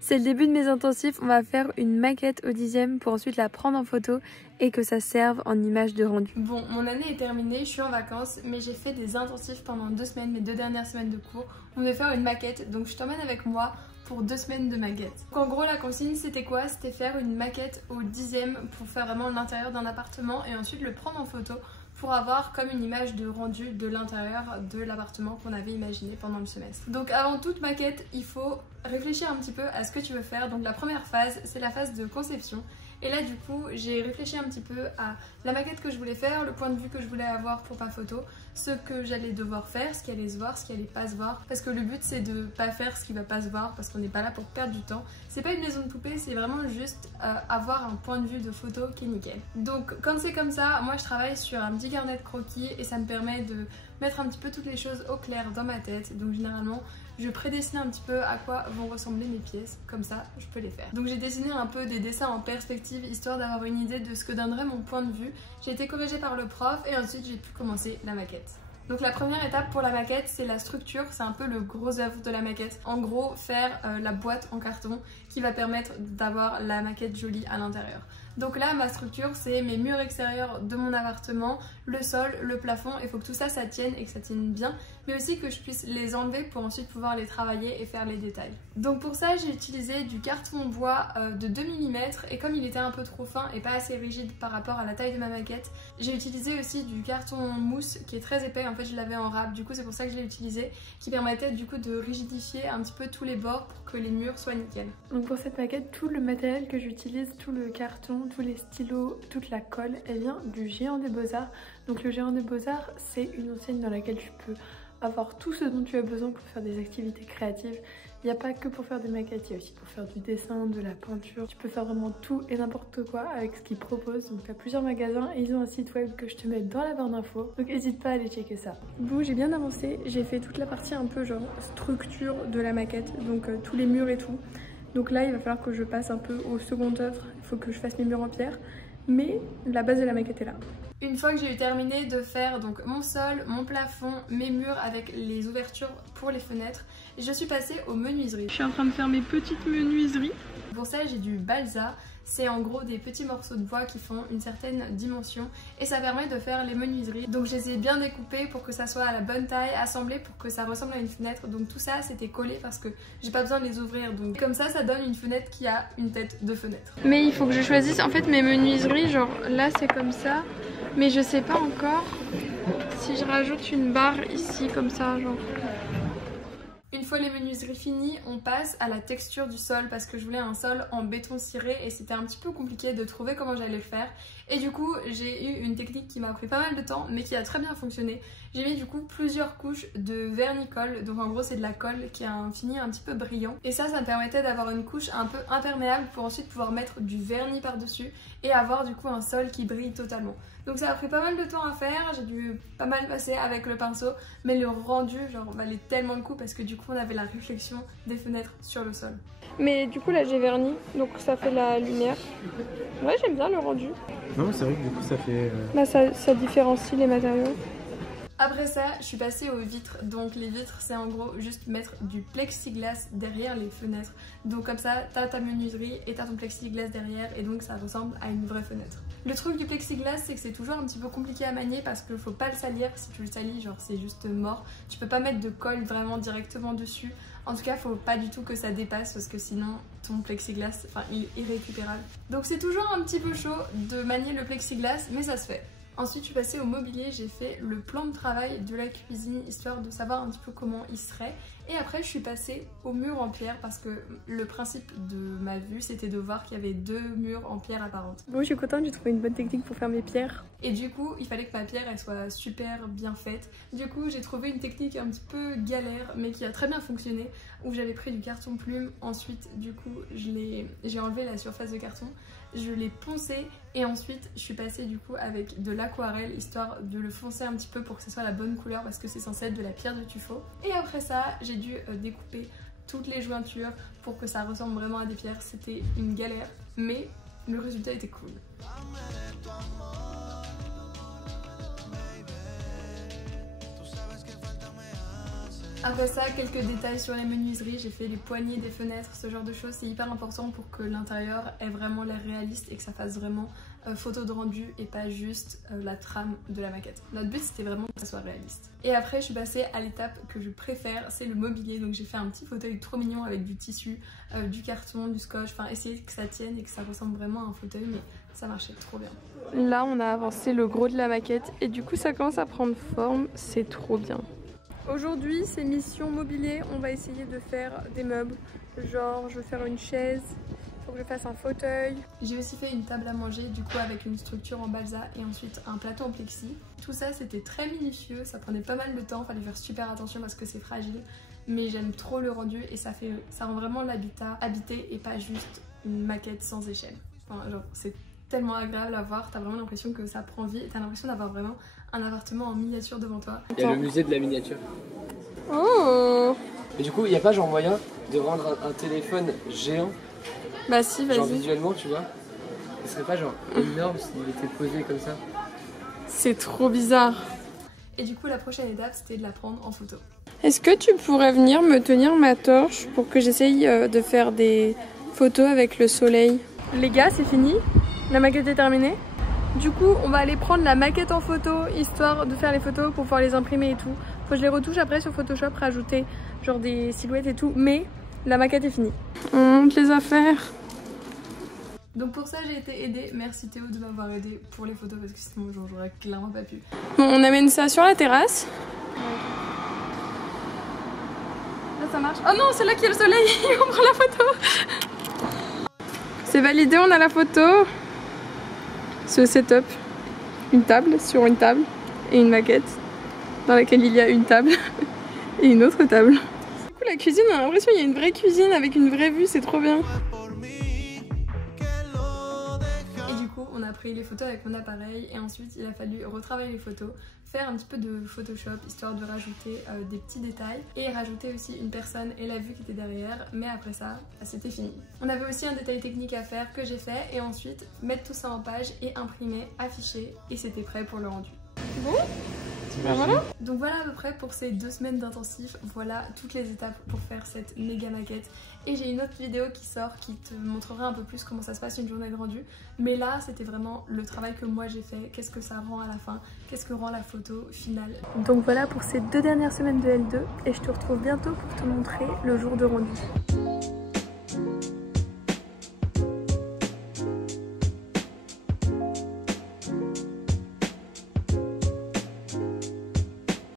C'est le début de mes intensifs, on va faire une maquette au 10e pour ensuite la prendre en photo et que ça serve en image de rendu. Bon, mon année est terminée, je suis en vacances, mais j'ai fait des intensifs pendant 2 semaines, mes 2 dernières semaines de cours. On devait faire une maquette, donc je t'emmène avec moi pour 2 semaines de maquette. Donc en gros la consigne c'était quoi? C'était faire une maquette au 10e pour faire vraiment l'intérieur d'un appartement et ensuite le prendre en photo pour avoir comme une image de rendu de l'intérieur de l'appartement qu'on avait imaginé pendant le semestre. Donc avant toute maquette, il faut réfléchir un petit peu à ce que tu veux faire. Donc la première phase, c'est la phase de conception. Et là du coup, j'ai réfléchi un petit peu à la maquette que je voulais faire, le point de vue que je voulais avoir pour ma photo, ce que j'allais devoir faire, ce qui allait se voir, ce qui allait pas se voir. Parce que le but c'est de pas faire ce qui va pas se voir parce qu'on n'est pas là pour perdre du temps. C'est pas une maison de poupée, c'est vraiment juste avoir un point de vue de photo qui est nickel. Donc quand c'est comme ça, moi je travaille sur un petit carnet de croquis et ça me permet de mettre un petit peu toutes les choses au clair dans ma tête. Donc généralement je prédessine un petit peu à quoi vont ressembler mes pièces, comme ça je peux les faire. Donc j'ai dessiné un peu des dessins en perspective histoire d'avoir une idée de ce que donnerait mon point de vue. J'ai été corrigée par le prof et ensuite j'ai pu commencer la maquette. Donc la première étape pour la maquette c'est la structure, c'est un peu le gros œuvre de la maquette. En gros faire la boîte en carton qui va permettre d'avoir la maquette jolie à l'intérieur. Donc là ma structure c'est mes murs extérieurs de mon appartement, le sol, le plafond, il faut que tout ça ça tienne et que ça tienne bien, mais aussi que je puisse les enlever pour ensuite pouvoir les travailler et faire les détails. Donc pour ça j'ai utilisé du carton bois de 2 mm et comme il était un peu trop fin et pas assez rigide par rapport à la taille de ma maquette, j'ai utilisé aussi du carton mousse qui est très épais, en fait je l'avais en râpe, du coup c'est pour ça que je l'ai utilisé, qui permettait du coup de rigidifier un petit peu tous les bords pour que les murs soient nickel. Donc pour cette maquette, tout le matériel que j'utilise, tout le carton, tous les stylos, toute la colle, elle vient du Géant des Beaux-Arts. Donc le Géant des Beaux-Arts, c'est une enseigne dans laquelle tu peux avoir tout ce dont tu as besoin pour faire des activités créatives. Il n'y a pas que pour faire des maquettes, il y a aussi pour faire du dessin, de la peinture. Tu peux faire vraiment tout et n'importe quoi avec ce qu'ils proposent. Donc tu as plusieurs magasins et ils ont un site web que je te mets dans la barre d'infos. Donc n'hésite pas à aller checker ça. Bon, j'ai bien avancé, j'ai fait toute la partie un peu genre structure de la maquette, donc tous les murs et tout. Donc là il va falloir que je passe un peu au second œuvre, il faut que je fasse mes murs en pierre. Mais la base de la maquette est là. Une fois que j'ai eu terminé de faire donc mon sol, mon plafond, mes murs avec les ouvertures pour les fenêtres, je suis passée aux menuiseries. Je suis en train de faire mes petites menuiseries. Pour ça j'ai du balsa. C'est en gros des petits morceaux de bois qui font une certaine dimension et ça permet de faire les menuiseries. Donc je les ai bien découpés pour que ça soit à la bonne taille, assemblés pour que ça ressemble à une fenêtre. Donc tout ça c'était collé parce que j'ai pas besoin de les ouvrir. Donc comme ça donne une fenêtre qui a une tête de fenêtre. Mais il faut que je choisisse en fait mes menuiseries, genre là c'est comme ça. Mais je sais pas encore si je rajoute une barre ici comme ça genre. Une fois les menuiseries finies, on passe à la texture du sol parce que je voulais un sol en béton ciré et c'était un petit peu compliqué de trouver comment j'allais le faire. Et du coup, j'ai eu une technique qui m'a pris pas mal de temps mais qui a très bien fonctionné. J'ai mis du coup plusieurs couches de vernis-colle, donc en gros c'est de la colle qui a un fini un petit peu brillant. Et ça me permettait d'avoir une couche un peu imperméable pour ensuite pouvoir mettre du vernis par-dessus et avoir du coup un sol qui brille totalement. Donc ça a pris pas mal de temps à faire, j'ai dû pas mal passer avec le pinceau, mais le rendu genre valait tellement le coup parce que du coup on avait la réflexion des fenêtres sur le sol. Mais du coup là j'ai verni, donc ça fait la lumière. Ouais, j'aime bien le rendu. Non, c'est vrai que du coup ça fait... Bah ça différencie les matériaux. Après ça, je suis passée aux vitres. Donc les vitres, c'est en gros juste mettre du plexiglas derrière les fenêtres. Donc comme ça, t'as ta menuiserie et t'as ton plexiglas derrière et donc ça ressemble à une vraie fenêtre. Le truc du plexiglas, c'est que c'est toujours un petit peu compliqué à manier parce qu'il faut pas le salir. Si tu le salis, genre c'est juste mort. Tu peux pas mettre de colle vraiment directement dessus. En tout cas, faut pas du tout que ça dépasse parce que sinon ton plexiglas, il est irrécupérable. Donc c'est toujours un petit peu chaud de manier le plexiglas, mais ça se fait. Ensuite, je suis passée au mobilier, j'ai fait le plan de travail de la cuisine, histoire de savoir un petit peu comment il serait. Et après, je suis passée au mur en pierre parce que le principe de ma vue, c'était de voir qu'il y avait 2 murs en pierre apparentes. Bon, je suis contente, j'ai trouvé une bonne technique pour faire mes pierres. Et du coup, il fallait que ma pierre, elle soit super bien faite. Du coup, j'ai trouvé une technique un petit peu galère, mais qui a très bien fonctionné, où j'avais pris du carton plume. Ensuite, du coup, j'ai enlevé la surface de carton, je l'ai poncé et ensuite je suis passée du coup avec de l'aquarelle histoire de le foncer un petit peu pour que ce soit la bonne couleur parce que c'est censé être de la pierre de tuffeau. Et après ça, j'ai dû découper toutes les jointures pour que ça ressemble vraiment à des pierres. C'était une galère, mais le résultat était cool. Après ça, quelques détails sur les menuiseries, j'ai fait les poignées des fenêtres, ce genre de choses, c'est hyper important pour que l'intérieur ait vraiment l'air réaliste et que ça fasse vraiment photo de rendu et pas juste la trame de la maquette. Notre but c'était vraiment que ça soit réaliste. Et après je suis passée à l'étape que je préfère, c'est le mobilier. Donc j'ai fait un petit fauteuil trop mignon avec du tissu, du carton, du scotch, enfin essayer que ça tienne et que ça ressemble vraiment à un fauteuil, mais ça marchait trop bien. Là on a avancé le gros de la maquette et du coup ça commence à prendre forme, c'est trop bien. Aujourd'hui c'est mission mobilier, on va essayer de faire des meubles, genre je veux faire une chaise, faut que je fasse un fauteuil. J'ai aussi fait une table à manger du coup avec une structure en balsa et ensuite un plateau en plexi. Tout ça c'était très minutieux, ça prenait pas mal de temps, fallait faire super attention parce que c'est fragile. Mais j'aime trop le rendu et ça rend vraiment l'habitat habité et pas juste une maquette sans échelle. Enfin, genre c'est tellement agréable à voir, t'as vraiment l'impression que ça prend vie et t'as l'impression d'avoir vraiment un appartement en miniature devant toi. Il y a le musée de la miniature. Oh! Et du coup, il n'y a pas genre moyen de rendre un téléphone géant? Bah si, vas-y. Genre visuellement, tu vois? Ce serait pas genre énorme s'il était posé comme ça? C'est trop bizarre. Et du coup, la prochaine étape, c'était de la prendre en photo. Est-ce que tu pourrais venir me tenir ma torche pour que j'essaye de faire des photos avec le soleil? Les gars, c'est fini. La maquette est terminée. Du coup, on va aller prendre la maquette en photo, histoire de faire les photos pour pouvoir les imprimer et tout. Faut que je les retouche après sur Photoshop, rajouter genre des silhouettes et tout. Mais la maquette est finie. On monte les affaires. Donc pour ça, j'ai été aidée. Merci Théo de m'avoir aidée pour les photos parce que sinon j'aurais clairement pas pu. Bon, on amène ça sur la terrasse. Là, ça marche. Oh non, c'est là qu'il y a le soleil. On prend la photo. C'est validé, on a la photo. Ce setup, une table sur une table et une maquette dans laquelle il y a une table et une autre table. Du coup la cuisine, on a l'impression qu'il y a une vraie cuisine avec une vraie vue, c'est trop bien. Et du coup on a pris les photos avec mon appareil et ensuite il a fallu retravailler les photos, faire un petit peu de Photoshop histoire de rajouter des petits détails et rajouter aussi une personne et la vue qui était derrière, mais après ça c'était fini. On avait aussi un détail technique à faire que j'ai fait et ensuite mettre tout ça en page et imprimer, afficher et c'était prêt pour le rendu. Bon, voilà. Donc voilà à peu près pour ces 2 semaines d'intensif, voilà toutes les étapes pour faire cette méga maquette. Et j'ai une autre vidéo qui sort qui te montrera un peu plus comment ça se passe une journée de rendu. Mais là c'était vraiment le travail que moi j'ai fait, qu'est-ce que ça rend à la fin, qu'est-ce que rend la photo finale. Donc voilà pour ces 2 dernières semaines de L2 et je te retrouve bientôt pour te montrer le jour de rendu.